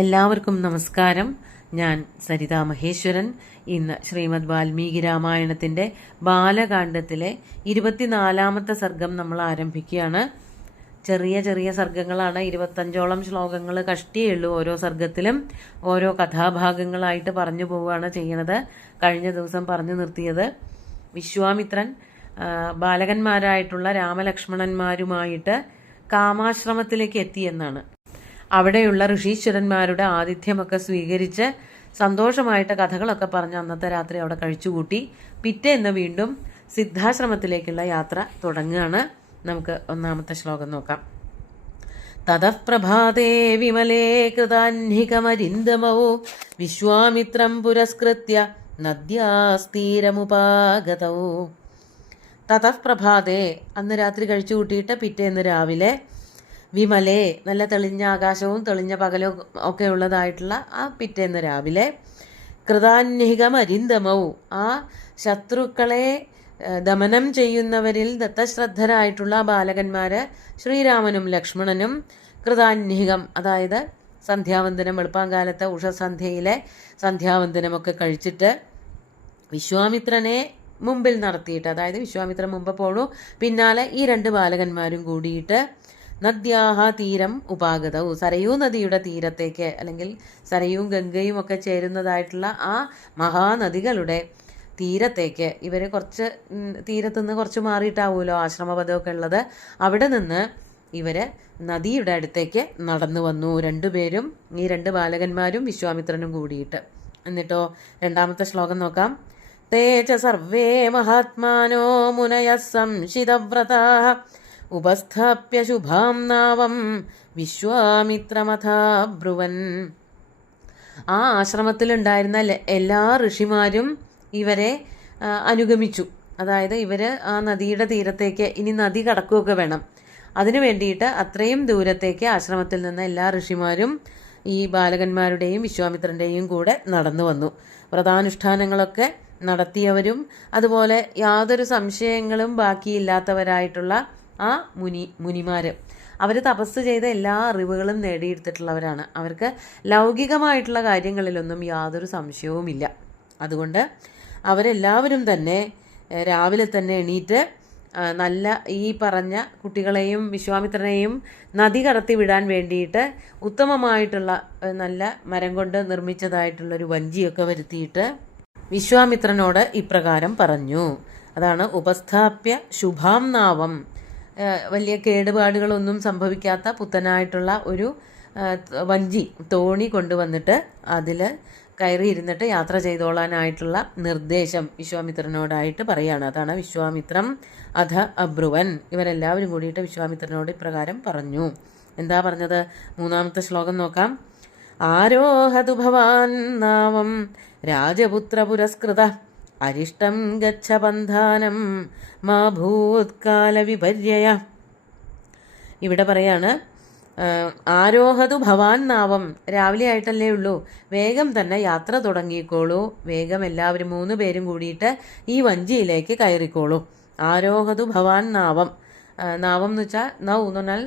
എല്ലാവർക്കും നമസ്കാരം. ഞാൻ സരിത മഹേശ്വരൻ. ഇന്ന് ശ്രീമദ് വാൽമീകി രാമായണത്തിന്റെ ബാലകാണ്ഡത്തിലെ 24-ാമത്തെ സർഗം നമ്മൾ ആരംഭിക്കുകയാണ്. ചെറിയ ചെറിയ സർഗങ്ങളാണ്. 25ഓളം ശ്ലോകങ്ങൾ കഷ്ടിയേ ഉള്ളൂ. ഓരോ സർഗത്തിലും ഓരോ കഥാഭാഗങ്ങളായിട്ട് പറഞ്ഞു പോവുകയാണ് ചെയ്യുന്നത്. കഴിഞ്ഞ ദിവസം പറഞ്ഞു നിർത്തിയത് വിശ്വാമിത്രൻ ബാലകന്മാരായിട്ടുള്ള രാമലക്ഷ്മണന്മാരുമായിട്ട് കാമാശ്രമത്തിലേക്ക് എത്തിയെന്നാണ്. അവിടെയുള്ള ഋഷീശ്വരന്മാരുടെ ആതിഥ്യമൊക്കെ സ്വീകരിച്ച് സന്തോഷമായിട്ട് കഥകളൊക്കെ പറഞ്ഞ് അന്നത്തെ രാത്രി അവിടെ കഴിച്ചുകൂട്ടി. പിറ്റേന്ന് വീണ്ടും സിദ്ധാശ്രമത്തിലേക്കുള്ള യാത്ര തുടങ്ങുകയാണ്. നമുക്ക് 1-ാമത്തെ ശ്ലോകം നോക്കാം. തതഃ പ്രഭാതേ വിമലേ കൃതാന്ഹികമരിന്ദമോ വിശ്വാമിത്രം പുരസ്കൃത്യ നദ്യാസ്തീരമുപാഗതോ. തതഃ പ്രഭാതേ, അന്ന് രാത്രി കഴിച്ചു കൂട്ടിയിട്ട് പിറ്റേന്ന് രാവിലെ വിമലേ, നല്ല തെളിഞ്ഞ ആകാശവും തെളിഞ്ഞ പകലും ഒക്കെ ഉള്ളതായിട്ടുള്ള ആ പിറ്റേന്ന് രാവിലെ കൃതാന്ഹികമരിന്ദമവും, ആ ശത്രുക്കളെ ദമനം ചെയ്യുന്നവരിൽ ദത്തശ്രദ്ധരായിട്ടുള്ള ബാലകന്മാര് ശ്രീരാമനും ലക്ഷ്മണനും കൃതാന്ഹികം, അതായത് സന്ധ്യാവന്ദനം, വെളുപ്പാങ്കാലത്തെ ഉഷസന്ധ്യയിലെ സന്ധ്യാവന്ദനമൊക്കെ കഴിച്ചിട്ട് വിശ്വാമിത്രനെ മുമ്പിൽ നടത്തിയിട്ട്, അതായത് വിശ്വാമിത്രൻ മുമ്പ് പോണു, പിന്നാലെ ഈ 2 ബാലകന്മാരും കൂടിയിട്ട് നദ്യാഹ തീരം ഉപാഗതവും, സരയൂ നദിയുടെ തീരത്തേക്ക്, അല്ലെങ്കിൽ സരയും ഗംഗയും ഒക്കെ ചേരുന്നതായിട്ടുള്ള ആ മഹാനദികളുടെ തീരത്തേക്ക്, ഇവർ കുറച്ച് തീരത്തുനിന്ന് കുറച്ച് മാറിയിട്ടാവുമല്ലോ ആശ്രമപദമൊക്കെ ഉള്ളത്, അവിടെ നിന്ന് ഇവർ നദിയുടെ അടുത്തേക്ക് നടന്നു വന്നു. 2 പേരും, ഈ 2 ബാലകന്മാരും വിശ്വാമിത്രനും കൂടിയിട്ട്. എന്നിട്ടോ 2-ാമത്തെ ശ്ലോകം നോക്കാം. തേജ സർവേ മഹാത്മാനോ മുനയ സംശിതവ്രതാ ഉപസ്ഥാപ്യ ശുഭാം നാവം വിശ്വാമിത്രമഥാബ്രുവൻ. ആ ആശ്രമത്തിലുണ്ടായിരുന്ന എല്ലാ ഋഷിമാരും ഇവരെ അനുഗമിച്ചു. അതായത് ഇവര് ആ നദിയുടെ തീരത്തേക്ക്, ഇനി നദി കടക്കുകയൊക്കെ വേണം, അതിനു വേണ്ടിയിട്ട് അത്രയും ദൂരത്തേക്ക് ആശ്രമത്തിൽ നിന്ന് എല്ലാ ഋഷിമാരും ഈ ബാലകന്മാരുടെയും വിശ്വാമിത്രൻ്റെയും കൂടെ നടന്നു വന്നു. വ്രതാനുഷ്ഠാനങ്ങളൊക്കെ നടത്തിയവരും അതുപോലെ യാതൊരു സംശയങ്ങളും ബാക്കിയില്ലാത്തവരായിട്ടുള്ള ആ മുനിമാര്, അവർ തപസ് ചെയ്ത എല്ലാ അറിവുകളും നേടിയെടുത്തിട്ടുള്ളവരാണ്. അവർക്ക് ലൗകികമായിട്ടുള്ള കാര്യങ്ങളിലൊന്നും യാതൊരു സംശയവുമില്ല. അതുകൊണ്ട് അവരെല്ലാവരും തന്നെ രാവിലെ തന്നെ എണീറ്റ് നല്ല ഈ പറഞ്ഞ കുട്ടികളെയും വിശ്വാമിത്രനെയും നദി കടത്തി വിടാൻ വേണ്ടിയിട്ട് ഉത്തമമായിട്ടുള്ള നല്ല മരം കൊണ്ട് നിർമ്മിച്ചതായിട്ടുള്ളൊരു വഞ്ചിയൊക്കെ വരുത്തിയിട്ട് വിശ്വാമിത്രനോട് ഇപ്രകാരം പറഞ്ഞു. അതാണ് ഉപസ്ഥാപ്യ ശുഭാം നാവം, വലിയ കേടുപാടുകളൊന്നും സംഭവിക്കാത്ത പുത്തനായിട്ടുള്ള ഒരു വഞ്ചി, തോണി കൊണ്ടുവന്നിട്ട് അതിൽ കയറിയിരുന്നിട്ട് യാത്ര ചെയ്തോളാനായിട്ടുള്ള നിർദ്ദേശം വിശ്വാമിത്രനോടായിട്ട് പറയാണ്. അതാണ് വിശ്വാമിത്രം അധ അബ്രുവൻ. ഇവരെല്ലാവരും കൂടിയിട്ട് വിശ്വാമിത്രനോട് ഇപ്രകാരം പറഞ്ഞു. എന്താ പറഞ്ഞത്? 3-ാമത്തെ ശ്ലോകം നോക്കാം. ആരോഹതു ഭവാൻ നാവം രാജപുത്ര പുരസ്കൃത അരിഷ്ടം ഗച്ഛ ബന്ധാനം മാ ഭൂത്കാല വിപര്യയ. ഇവിടെ പറയാണ്, ആരോഹതു ഭവാൻ നാവം, രാവിലെ ആയിട്ടല്ലേ ഉള്ളൂ, വേഗം തന്നെ യാത്ര തുടങ്ങിക്കോളൂ, വേഗം എല്ലാവരും 3 പേരും കൂടിയിട്ട് ഈ വഞ്ചിയിലേക്ക് കയറിക്കോളൂ. ആരോഹതു ഭവാൻ നാവം, നാവം എന്ന് വെച്ചാൽ നൗ എന്ന് പറഞ്ഞാൽ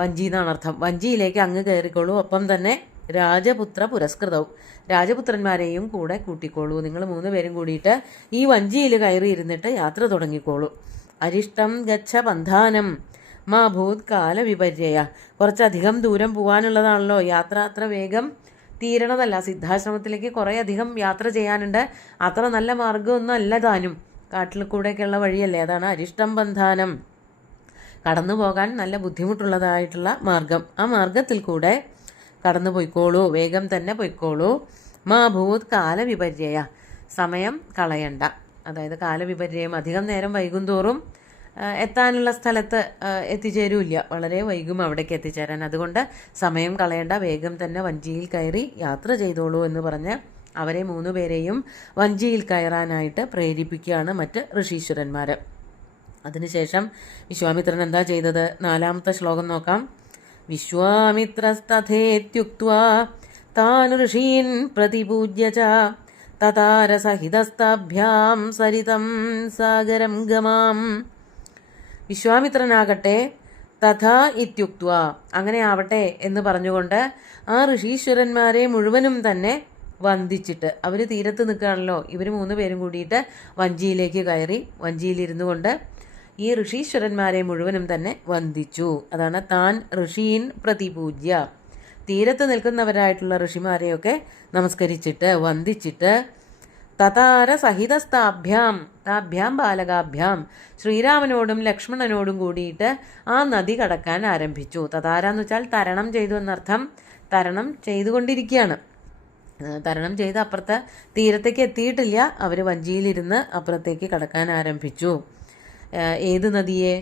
വഞ്ചി എന്നാണ് അർത്ഥം. വഞ്ചിയിലേക്ക് അങ്ങ് കയറിക്കോളൂ, ഒപ്പം തന്നെ രാജപുത്ര പുരസ്കൃതവും, രാജപുത്രന്മാരെയും കൂടെ കൂട്ടിക്കോളൂ. നിങ്ങൾ 3 പേരും കൂടിയിട്ട് ഈ വഞ്ചിയിൽ കയറി ഇരുന്നിട്ട് യാത്ര തുടങ്ങിക്കോളൂ. അരിഷ്ടം ഗച്ഛ ബന്ധാനം മാ ഭൂത്കാല വിപര്യയ. കുറച്ചധികം ദൂരം പോകാനുള്ളതാണല്ലോ, യാത്ര അത്ര വേഗം തീരണതല്ല. സിദ്ധാശ്രമത്തിലേക്ക് കുറേ അധികം യാത്ര ചെയ്യാനുണ്ട്. അത്ര നല്ല മാർഗമൊന്നും അല്ല താനും, കാട്ടിൽ കൂടെയൊക്കെയുള്ള വഴിയല്ലേ. അതാണ് അരിഷ്ടം ബന്ധാനം, കടന്നു പോകാൻ നല്ല ബുദ്ധിമുട്ടുള്ളതായിട്ടുള്ള മാർഗം. ആ മാർഗത്തിൽ കൂടെ കടന്നു പോയിക്കോളൂ, വേഗം തന്നെ പോയിക്കോളൂ. മാ ഭൂത് കാലവിപര്യയ, സമയം കളയണ്ട. അതായത് കാലവിപര്യം, അധികം നേരം വൈകുന്തോറും എത്താനുള്ള സ്ഥലത്ത് എത്തിച്ചേരൂല്ല, വളരെ വൈകും അവിടേക്ക് എത്തിച്ചേരാൻ. അതുകൊണ്ട് സമയം കളയണ്ട, വേഗം തന്നെ വഞ്ചിയിൽ കയറി യാത്ര ചെയ്തോളൂ എന്ന് പറഞ്ഞ് അവരെ 3 പേരെയും വഞ്ചിയിൽ കയറാനായിട്ട് പ്രേരിപ്പിക്കുകയാണ് മറ്റ് ഋഷീശ്വരന്മാർ. അതിനുശേഷം വിശ്വാമിത്രൻ എന്താ ചെയ്തത്? 4-ാമത്തെ ശ്ലോകം നോക്കാം. വിശ്വാമിത്രസ്തഥേത്യുക്ത്വാ താൻ ഋഷീൻ പ്രതിപൂജ്യ ച തതാരസഹിതസ്താഭ്യാം സരിതം സാഗരം ഗമാം. വിശ്വാമിത്രനാകട്ടെ തഥാ ഇത്യുക്ത്വ, അങ്ങനെ ആവട്ടെ എന്ന് പറഞ്ഞുകൊണ്ട് ആ ഋഷീശ്വരന്മാരെ മുഴുവനും തന്നെ വന്ദിച്ചിട്ട്, അവർ തീരത്ത് നിൽക്കുകയാണല്ലോ, ഇവർ 3 പേരും കൂടിയിട്ട് വഞ്ചിയിലേക്ക് കയറി വഞ്ചിയിലിരുന്നു കൊണ്ട് ഈ ഋഷീശ്വരന്മാരെ മുഴുവനും തന്നെ വന്ദിച്ചു. അതാണ് താൻ ഋഷീൻ പ്രതിപൂജ്യ, തീരത്ത് നിൽക്കുന്നവരായിട്ടുള്ള ഋഷിമാരെയൊക്കെ നമസ്കരിച്ചിട്ട് വന്ദിച്ചിട്ട് തതാര സഹിതസ്ഥാഭ്യാം താഭ്യാം ബാലകാഭ്യാം, ശ്രീരാമനോടും ലക്ഷ്മണനോടും കൂടിയിട്ട് ആ നദി കടക്കാൻ ആരംഭിച്ചു. തതാര എന്ന് വെച്ചാൽ തരണം ചെയ്തു എന്നർത്ഥം. തരണം ചെയ്തുകൊണ്ടിരിക്കുകയാണ്. തരണം ചെയ്ത് അപ്പുറത്തെ തീരത്തേക്ക് എത്തിയിട്ടില്ല, അവർ വഞ്ചിയിലിരുന്ന് അപ്പുറത്തേക്ക് കടക്കാൻ ആരംഭിച്ചു. ഏത് നദിയെ?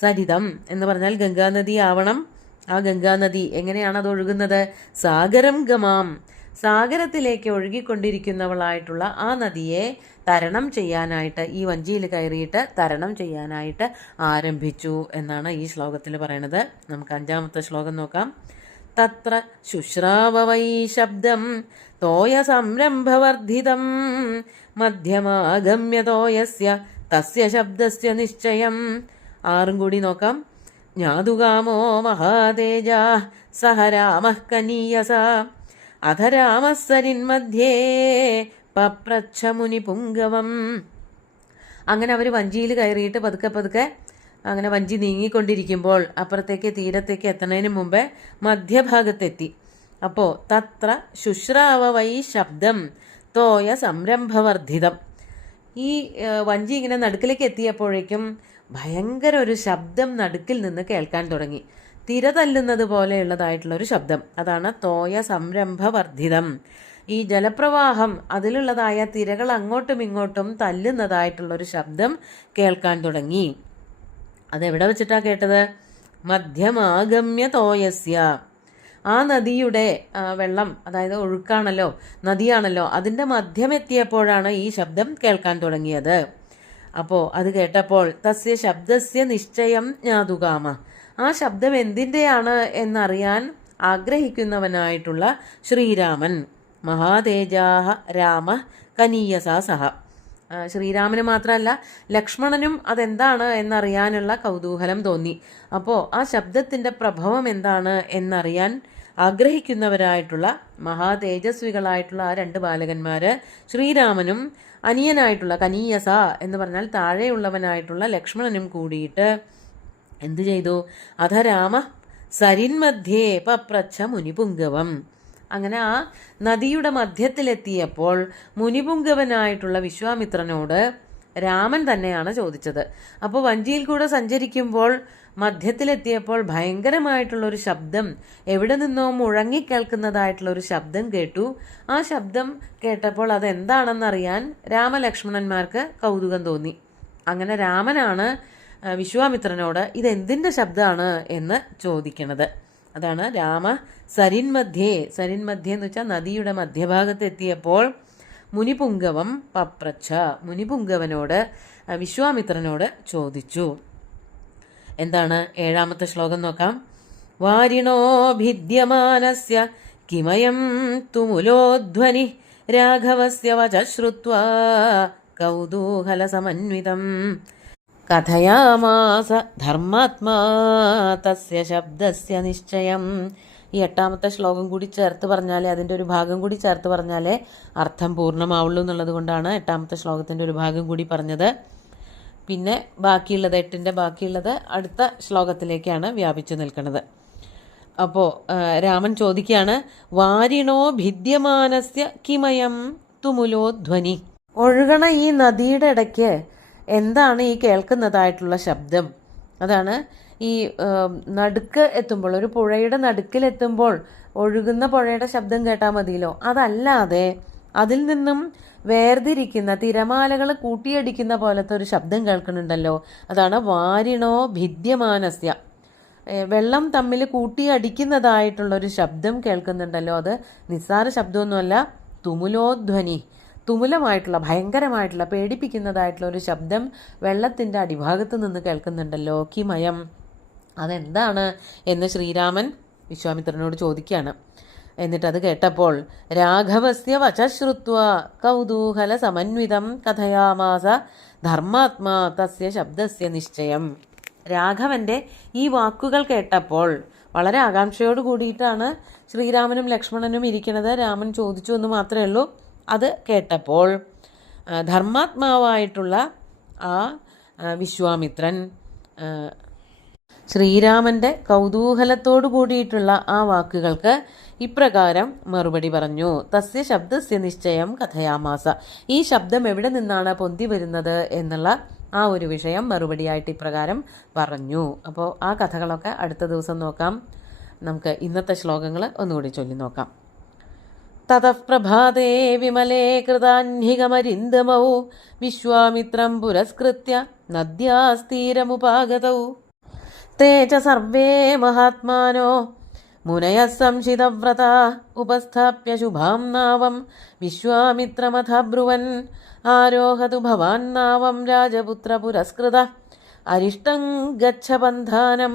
സരിതം എന്ന് പറഞ്ഞാൽ ഗംഗാനദി ആവണം. ആ ഗംഗാനദി എങ്ങനെയാണ് അത് ഒഴുകുന്നത്? സാഗരം ഗമാം, സാഗരത്തിലേക്ക് ഒഴുകിക്കൊണ്ടിരിക്കുന്നവളായിട്ടുള്ള ആ നദിയെ തരണം ചെയ്യാനായിട്ട് ഈ വഞ്ചിയിൽ കയറിയിട്ട് തരണം ചെയ്യാനായിട്ട് ആരംഭിച്ചു എന്നാണ് ഈ ശ്ലോകത്തിൽ പറയണത്. നമുക്ക് 5ാമത്തെ ശ്ലോകം നോക്കാം. തത്ര ശുശ്രാവവൈ ശബ്ദം തോയ സംരംഭവർദ്ധിതം മധ്യമാഗമ്യ തോയസ്യ തസ്യ ശബ്ദസ്യ നിശ്ചയം. 6 കൂടി നോക്കാം. ജ്ഞാതുകാമോ മഹാതേജ സഹ രാമഃ കനീയസ അധ രാമഃ സരിന്മധ്യേ പപ്രച്ഛ മുനിപുംഗവം. അങ്ങനെ അവർ വഞ്ചിയിൽ കയറിയിട്ട് പതുക്കെ പതുക്കെ അങ്ങനെ വഞ്ചി നീങ്ങിക്കൊണ്ടിരിക്കുമ്പോൾ അപ്പുറത്തേക്ക് തീരത്തേക്ക് എത്തുന്നതിന് മുമ്പേ മധ്യഭാഗത്തെത്തി. അപ്പോൾ തത്ര ശുശ്രാവ വൈ ശബ്ദം തോയ സംരംഭവർദ്ധിതം. ഈ വഞ്ചി ഇങ്ങനെ നടുക്കിലേക്ക് എത്തിയപ്പോഴേക്കും ഭയങ്കര ഒരു ശബ്ദം നടുക്കിൽ നിന്ന് കേൾക്കാൻ തുടങ്ങി. തിര തല്ലുന്നത് പോലെയുള്ളതായിട്ടുള്ളൊരു ശബ്ദം. അതാണ് തോയ സംരംഭവർദ്ധിതം. ഈ ജലപ്രവാഹം, അതിലുള്ളതായ തിരകൾ അങ്ങോട്ടും ഇങ്ങോട്ടും തല്ലുന്നതായിട്ടുള്ളൊരു ശബ്ദം കേൾക്കാൻ തുടങ്ങി. അതെവിടെ വെച്ചിട്ടാണ് കേട്ടത്? മധ്യമാഗമ്യ തോയസ്യ, ആ നദിയുടെ വെള്ളം, അതായത് ഒഴുക്കാണല്ലോ, നദിയാണല്ലോ, അതിൻ്റെ മധ്യമെത്തിയപ്പോഴാണ് ഈ ശബ്ദം കേൾക്കാൻ തുടങ്ങിയത്. അപ്പോൾ അത് കേട്ടപ്പോൾ തസ്യ ശബ്ദസ്യ നിശ്ചയം ജ്ഞാതുകാമ, ആ ശബ്ദം എന്തിൻ്റെയാണ് എന്നറിയാൻ ആഗ്രഹിക്കുന്നവനായിട്ടുള്ള ശ്രീരാമൻ. മഹാതേജാഹ രാമ കനീയസാ സഹ, ശ്രീരാമന് മാത്രമല്ല ലക്ഷ്മണനും അതെന്താണ് എന്നറിയാനുള്ള കൗതൂഹലം തോന്നി. അപ്പോൾ ആ ശബ്ദത്തിൻ്റെ പ്രഭവം എന്താണ് എന്നറിയാൻ ആഗ്രഹിക്കുന്നവരായിട്ടുള്ള മഹാതേജസ്വികളായിട്ടുള്ള ആ 2 ബാലകന്മാർ ശ്രീരാമനും അനിയനായിട്ടുള്ള കനീയസ എന്ന് പറഞ്ഞാൽ താഴെയുള്ളവനായിട്ടുള്ള ലക്ഷ്മണനും കൂടിയിട്ട് എന്തു ചെയ്തു? അധ രാമ സരിന്മധ്യേ പപ്രച്ഛ മുനിപുംഗവം. അങ്ങനെ ആ നദിയുടെ മധ്യത്തിലെത്തിയപ്പോൾ മുനിപുംഗവനായിട്ടുള്ള വിശ്വാമിത്രനോട് രാമൻ തന്നെയാണ് ചോദിച്ചത്. അപ്പോൾ വഞ്ചിയിൽ കൂടെ സഞ്ചരിക്കുമ്പോൾ മധ്യത്തിലെത്തിയപ്പോൾ ഭയങ്കരമായിട്ടുള്ളൊരു ശബ്ദം, എവിടെ നിന്നോ മുഴങ്ങിക്കേൾക്കുന്നതായിട്ടുള്ളൊരു ശബ്ദം കേട്ടു. ആ ശബ്ദം കേട്ടപ്പോൾ അതെന്താണെന്നറിയാൻ രാമലക്ഷ്മണന്മാർക്ക് കൗതുകം തോന്നി. അങ്ങനെ രാമനാണ് വിശ്വാമിത്രനോട് ഇതെന്തിൻ്റെ ശബ്ദമാണ് എന്ന് ചോദിക്കണത്. അതാണ് രാമ സരിന്മധ്യേ, സരിന്മധ്യേ എന്ന് വെച്ചാൽ നദിയുടെ മധ്യഭാഗത്ത് എത്തിയപ്പോൾ മുനിപുംഗവം പപ്രച്ഛ, മുനിപുംഗവനോട് വിശ്വാമിത്രനോട് ചോദിച്ചു. എന്താണ്? 7ാമത്തെ ശ്ലോകം നോക്കാം. വാരിണോ ഭിദ്യമാനസ്യ കിമയം തുമുലോധ്വനി രാഘവസ്യ വച ശ്രുത്വാ കൗതൂഹല സമന്വിതം കഥയാമാസ ധർമാത്മാ തസ്യ ശബ്ദസ്യ നിശ്ചയം. ഈ 8ാമത്തെ ശ്ലോകം കൂടി ചേർത്ത് പറഞ്ഞാലേ, അതിൻ്റെ ഒരു ഭാഗം കൂടി ചേർത്ത് പറഞ്ഞാലേ അർത്ഥം പൂർണ്ണമാവുള്ളൂ എന്നുള്ളത് കൊണ്ടാണ് 8ാമത്തെ ശ്ലോകത്തിൻ്റെ ഒരു ഭാഗം കൂടി പറഞ്ഞത്. പിന്നെ ബാക്കിയുള്ളത് 8ൻ്റെ ബാക്കിയുള്ളത് അടുത്ത ശ്ലോകത്തിലേക്കാണ് വ്യാപിച്ചു നിൽക്കുന്നത്. അപ്പോൾ രാമൻ ചോദിക്കുകയാണ്, വാരിണോ ഭിദ്യമാനസ്യ കിമയം തുമുലോധ്വനി, ഒഴുകണ ഈ നദിയുടെ ഇടയ്ക്ക് എന്താണ് ഈ കേൾക്കുന്നതായിട്ടുള്ള ശബ്ദം? അതാണ് ഈ നടുക്ക് എത്തുമ്പോൾ, ഒരു പുഴയുടെ നടുക്കിലെത്തുമ്പോൾ ഒഴുകുന്ന പുഴയുടെ ശബ്ദം കേട്ടാൽ മതിയല്ലോ. അതല്ലാതെ അതിൽ നിന്നും വേർതിരിക്കുന്ന തിരമാലകൾ കൂട്ടിയടിക്കുന്ന പോലത്തെ ഒരു ശബ്ദം കേൾക്കുന്നുണ്ടല്ലോ. അതാണ് വാരിണോ ഭിദ്യമാനസ്യ, വെള്ളം തമ്മിൽ കൂട്ടിയടിക്കുന്നതായിട്ടുള്ളൊരു ശബ്ദം കേൾക്കുന്നുണ്ടല്ലോ. അത് നിസ്സാര ശബ്ദമൊന്നുമല്ല, തുമുലോധ്വനി, തുമുലമായിട്ടുള്ള ഭയങ്കരമായിട്ടുള്ള പേടിപ്പിക്കുന്നതായിട്ടുള്ള ഒരു ശബ്ദം വെള്ളത്തിൻ്റെ അടിഭാഗത്ത് നിന്ന് കേൾക്കുന്നുണ്ടല്ലോ. കിമയം, അതെന്താണ് എന്ന് ശ്രീരാമൻ വിശ്വാമിത്രനോട് ചോദിക്കുകയാണ്. എന്നിട്ടത് കേട്ടപ്പോൾ രാഘവസ്യ വചശ്രുത്വ കൗതൂഹല സമന്വിതം കഥയാമാസ ധർമാത്മാ തസ്യ ശബ്ദസ്യ നിശ്ചയം. രാഘവന്റെ ഈ വാക്കുകൾ കേട്ടപ്പോൾ വളരെ ആകാംക്ഷയോട് കൂടിയിട്ടാണ് ശ്രീരാമനും ലക്ഷ്മണനും ഇരിക്കുന്നത്. രാമൻ ചോദിച്ചു എന്ന് മാത്രമേ ഉള്ളൂ. അത് കേട്ടപ്പോൾ ധർമാത്മാവായിട്ടുള്ള ആ വിശ്വാമിത്രൻ ശ്രീരാമൻ്റെ കൗതൂഹലത്തോടു കൂടിയിട്ടുള്ള ആ വാക്കുകൾക്ക് ഇപ്രകാരം മറുപടി പറഞ്ഞു. തസ്യ ശബ്ദസ്യ നിശ്ചയം കഥയാമാസ. ഈ ശബ്ദം എവിടെ നിന്നാണ് പൊന്തി വരുന്നത് എന്നുള്ള ആ ഒരു വിഷയം മറുപടിയായിട്ട് ഇപ്രകാരം പറഞ്ഞു. അപ്പോൾ ആ കഥകളൊക്കെ അടുത്ത ദിവസം നോക്കാം. നമുക്ക് ഇന്നത്തെ ശ്ലോകങ്ങൾ ഒന്നുകൂടി ചൊല്ലി നോക്കാം. തതഃ പ്രഭാതേ വിമലേ കൃതാന്ഹികമരിന്ദമൗ വിശ്വാമിത്രം പുരസ്കൃത്യ നദ്യാസ്തീരമുപാഗതൗ തേ ച സർവേ മഹാത്മാനോ മുനയഃ സംശിതവ്രതാ ഉപസ്ഥാപ്യ ശുഭാം നാവം വിശ്വാമിത്രമഥ ബ്രുവൻ ആരോഹതു ഭവാൻ നാവം രാജപുത്ര പുരസ്കൃത അരിഷ്ടം ഗച്ഛ ബന്ധാനം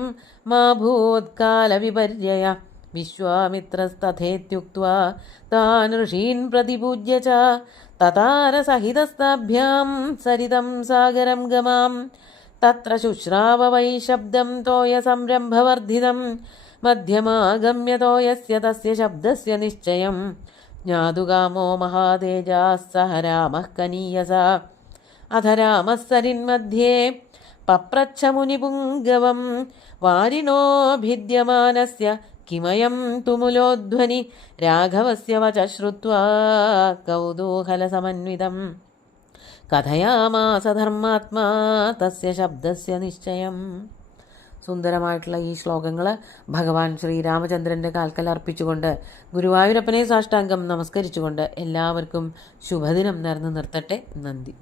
മാ ഭൂത്കാലവിപര്യയ വിശ്വാമിത്രസ്തഥേത്യുക്ത്വാ താൻ ഋഷീൻ പ്രതിപൂജ്യ ച തതാരസഹിതസ്താഭ്യാം സരിതം സാഗരം ഗമാം തത്ര ശുശ്രാവ വൈ ശബ്ദം തോയസംരംഭവർദ്ധിതം മധ്യമാഗമ്യ തോയസ്യ തസ്യ ശബ്ദസ്യ നിശ്ചയം ജ്ഞാതുകാമോ മഹാതേജാഃ സഹ രാമഃ കനീയസ അധ രാമഃ സരിന്മധ്യേ പപ്രച്ഛ മുനിപുംഗവം വാരിണോ ഭിദ്യമാനസ്യ കിമയം തുമുലോധ്വനി രാഘവസ്യ വച ശ്രുത്വാ കൗതൂഹലസമന്വിതം കഥയാമാസ ധർമാത്മാ തസ്യ ശബ്ദസ്യ നിശ്ചയം. സുന്ദരമായിട്ടുള്ള ഈ ശ്ലോകങ്ങൾ ഭഗവാൻ ശ്രീരാമചന്ദ്രൻ്റെ കാൽക്കൽ അർപ്പിച്ചുകൊണ്ട് ഗുരുവായൂരപ്പനെ സാഷ്ടാംഗം നമസ്കരിച്ചുകൊണ്ട് എല്ലാവർക്കും ശുഭദിനം നേർന്നു നിർത്തട്ടെ. നന്ദി.